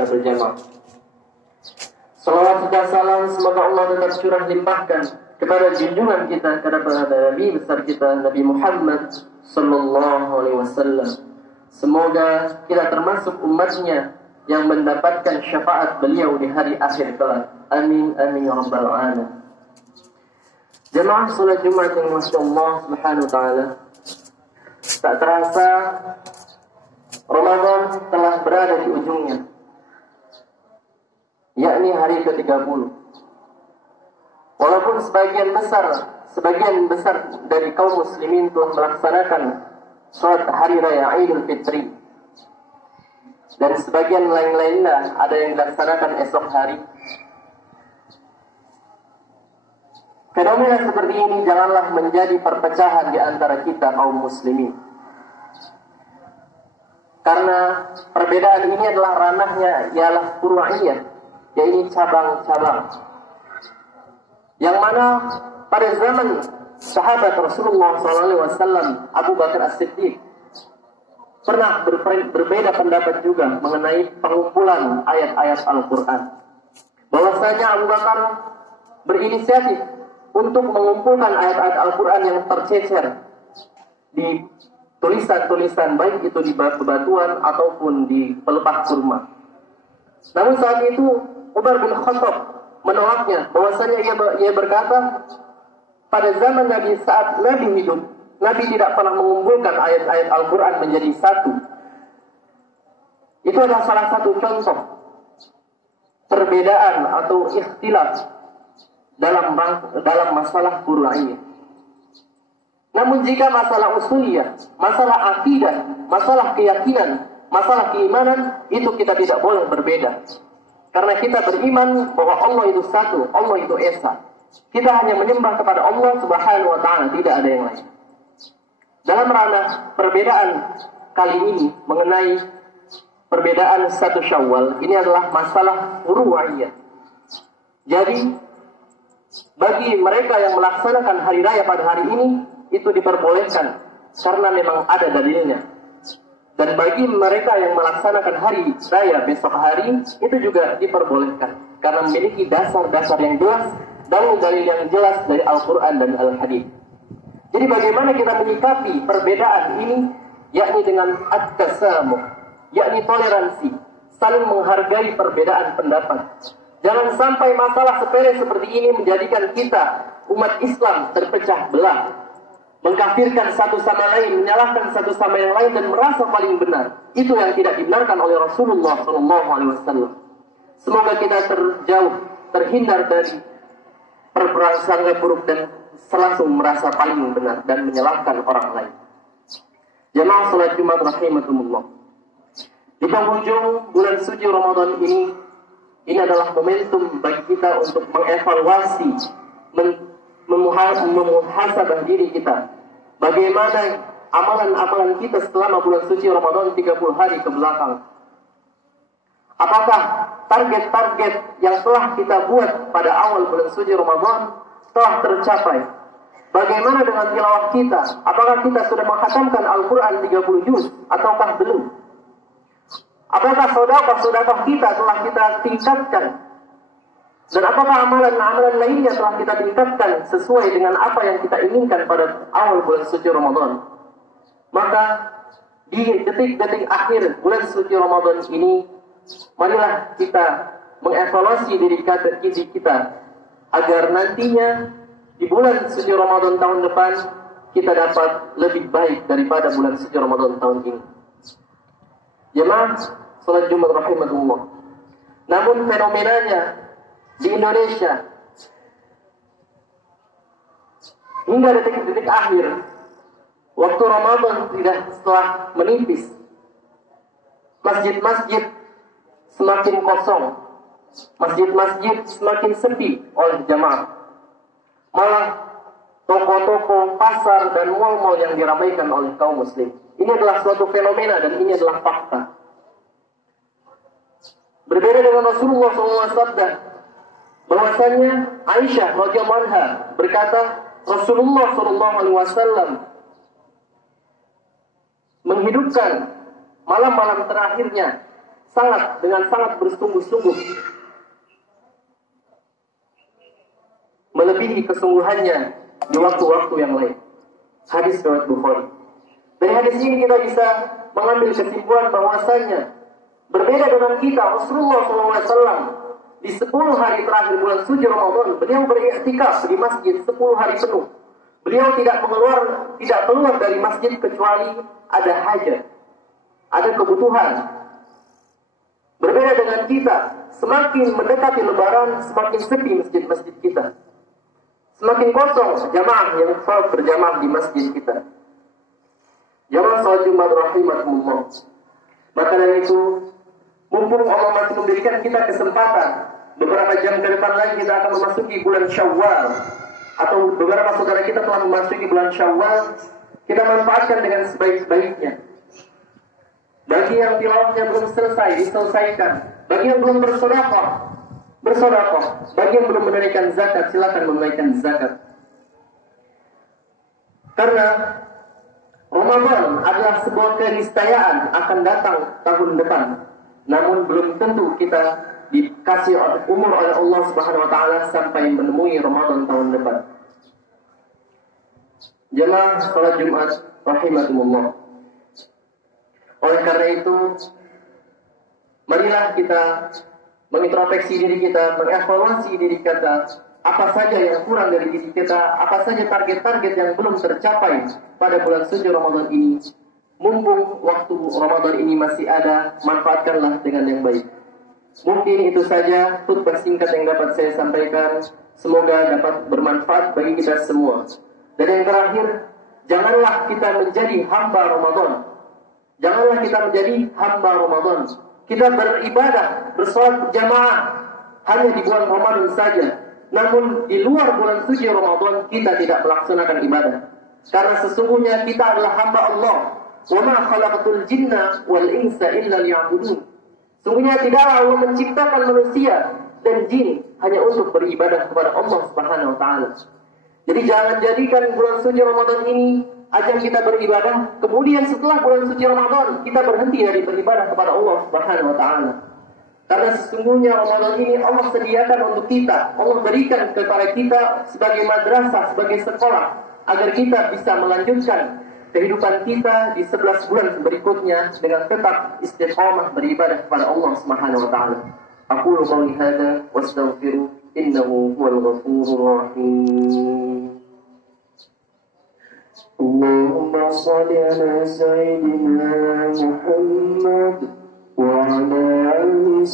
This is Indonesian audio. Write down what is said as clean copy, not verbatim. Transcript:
secara berjamaah. Salawat dan salam semoga Allah tetap curah limpahkan kepada junjungan kita, kepada Nabi besar kita Nabi Muhammad sallallahu alaihi wasallam. Semoga kita termasuk umatnya yang mendapatkan syafaat beliau di hari akhir kelak. Amin amin ya rabbal alamin. Jemaah salat Jumat yang masya Allah subhanahu wa ta'ala, tak terasa Ramadan telah berada di ujungnya, yakni hari ke-30. Walaupun sebagian besar dari kaum muslimin telah melaksanakan sholat hari raya Idul Fitri, dan sebagian lain-lainnya ada yang dilaksanakan esok hari. Fenomena seperti ini janganlah menjadi perpecahan di antara kita kaum muslimin. Karena perbedaan ini adalah ranahnya ialah furu'iyah, yaitu cabang-cabang. Yang mana pada zaman sahabat Rasulullah SAW, Abu Bakar As-Siddiq pernah berbeda pendapat juga mengenai pengumpulan ayat-ayat Al-Quran. Bahwasanya Abu Bakar berinisiatif untuk mengumpulkan ayat-ayat Al-Quran yang tercecer di tulisan-tulisan, baik itu di bebatuan ataupun di pelepah kurma. Namun saat itu Umar bin Khattab menolaknya, bahwasanya ia berkata, pada zaman Nabi, saat Nabi hidup, Nabi tidak pernah mengumpulkan ayat-ayat Al-Quran menjadi satu. Itu adalah salah satu contoh perbedaan atau ikhtilaf dalam masalah furu'iyah. Namun jika masalah usuliyah, masalah akidah, masalah keyakinan, masalah keimanan, itu kita tidak boleh berbeda. Karena kita beriman bahwa Allah itu satu, Allah itu esa. Kita hanya menyembah kepada Allah subhanahu wa ta'ala, tidak ada yang lain. Dalam ranah perbedaan kali ini mengenai perbedaan 1 Syawal, ini adalah masalah furu'iyah. Jadi bagi mereka yang melaksanakan hari raya pada hari ini, itu diperbolehkan karena memang ada dalilnya. Dan bagi mereka yang melaksanakan hari raya besok hari, itu juga diperbolehkan karena memiliki dasar-dasar yang jelas, dalil-dalil yang jelas dari Al-Quran dan Al-Hadis. Jadi bagaimana kita menyikapi perbedaan ini, yakni dengan at-tasamuh, yakni toleransi, saling menghargai perbedaan pendapat. Jangan sampai masalah sepele seperti ini menjadikan kita, umat Islam, terpecah belah, mengkafirkan satu sama lain, menyalahkan satu sama yang lain, dan merasa paling benar. Itu yang tidak dibenarkan oleh Rasulullah SAW. Semoga kita terhindar dari perprasangka buruk dan selalu merasa paling benar dan menyalahkan orang lain. Jamaah salat Jumat rahimakumullah. Di penghujung bulan suci Ramadan ini adalah momentum bagi kita untuk mengevaluasi, memuhasabah diri kita. Bagaimana amalan-amalan kita selama bulan suci Ramadan 30 hari ke belakang. Apakah target-target yang telah kita buat pada awal bulan suci Ramadan telah tercapai? Bagaimana dengan tilawah kita? Apakah kita sudah menghatamkan Al-Quran 30 juz ataukah belum? Apakah sedekah kita telah kita tingkatkan? Dan apakah amalan-amalan lainnya telah kita tingkatkan sesuai dengan apa yang kita inginkan pada awal bulan suci Ramadan? Maka di detik-detik akhir bulan suci Ramadan ini, marilah kita mengevaluasi diri kita agar nantinya di bulan suci Ramadan tahun depan kita dapat lebih baik daripada bulan suci Ramadan tahun ini. Jemaah salat Jumat rahimahullah. Namun fenomenanya di Indonesia hingga detik-detik akhir waktu Ramadan setelah menipis, masjid-masjid semakin kosong, masjid-masjid semakin sepi oleh jamaah. Malah toko-toko, pasar dan mal-mal yang diramaikan oleh kaum muslim. Ini adalah suatu fenomena dan ini adalah fakta. Berbeda dengan Rasulullah SAW, bahwasanya Aisyah radhiyallahu anha berkata, Rasulullah SAW menghidupkan malam-malam terakhirnya dengan sangat bersungguh-sungguh, melebihi kesungguhannya di waktu-waktu yang lain. Hadis riwayat Bukhari. Dari hadis ini kita bisa mengambil kesimpulan bahwasanya berbeda dengan kita, Rasulullah SAW di 10 hari terakhir bulan suci Ramadan, beliau beriktikaf di masjid 10 hari penuh. Beliau tidak keluar dari masjid kecuali ada hajat, ada kebutuhan. Berbeda dengan kita, semakin mendekati Lebaran, semakin sepi masjid-masjid kita. Semakin kosong jamaah yang salat berjamaah di masjid kita. Jamaah salat Jumat rahimakumullah. Maka dari itu, mumpung Allah masih memberikan kita kesempatan, beberapa jam ke depan lagi kita akan memasuki bulan Syawal, atau beberapa saudara kita telah memasuki bulan Syawal, kita manfaatkan dengan sebaik-baiknya. Bagi yang tilawahnya belum selesai, diselesaikan. Bagi yang belum bersedekah. Bagi yang belum menunaikan zakat, silakan menunaikan zakat. Karena Ramadan adalah sebuah keniscayaan akan datang tahun depan. Namun belum tentu kita dikasih umur oleh Allah Subhanahu wa taala sampai menemui Ramadan tahun depan. Jemaah salat Jumat rahimakumullah. Oleh karena itu, marilah kita mengintrospeksi diri kita, mengevaluasi diri kita, apa saja yang kurang dari diri kita, apa saja target-target yang belum tercapai pada bulan suci Ramadan ini. Mumpung waktu Ramadan ini masih ada, manfaatkanlah dengan yang baik. Mungkin itu saja khutbah singkat yang dapat saya sampaikan. Semoga dapat bermanfaat bagi kita semua. Dan yang terakhir, janganlah kita menjadi hamba Ramadan. Janganlah kita menjadi hamba Ramadan. Kita beribadah, bersolat berjamaah hanya di bulan Ramadan saja. Namun di luar bulan suci Ramadan kita tidak melaksanakan ibadah. Karena sesungguhnya kita adalah hamba Allah. Wa ma khalaqatul jinna wal insa illa liya'budun. Sungguhnya tidaklah Allah menciptakan manusia dan jin hanya untuk beribadah kepada Allah Subhanahu wa taala. Jadi jangan jadikan bulan suci Ramadan ini ajang kita beribadah, kemudian setelah bulan suci Ramadan kita berhenti dari beribadah kepada Allah Subhanahu wa taala. Karena sesungguhnya Ramadan ini Allah sediakan untuk kita, Allah berikan kepada kita sebagai madrasah, sebagai sekolah, agar kita bisa melanjutkan kehidupan kita di 11 bulan berikutnya dengan tetap istiqamah beribadah kepada Allah Subhanahu wa taala. Aqulu qawli hadza wastaghfiru innahu huwal ghafurur rahim. Allahumma shalli ala sayyidina Muhammad wa ala ali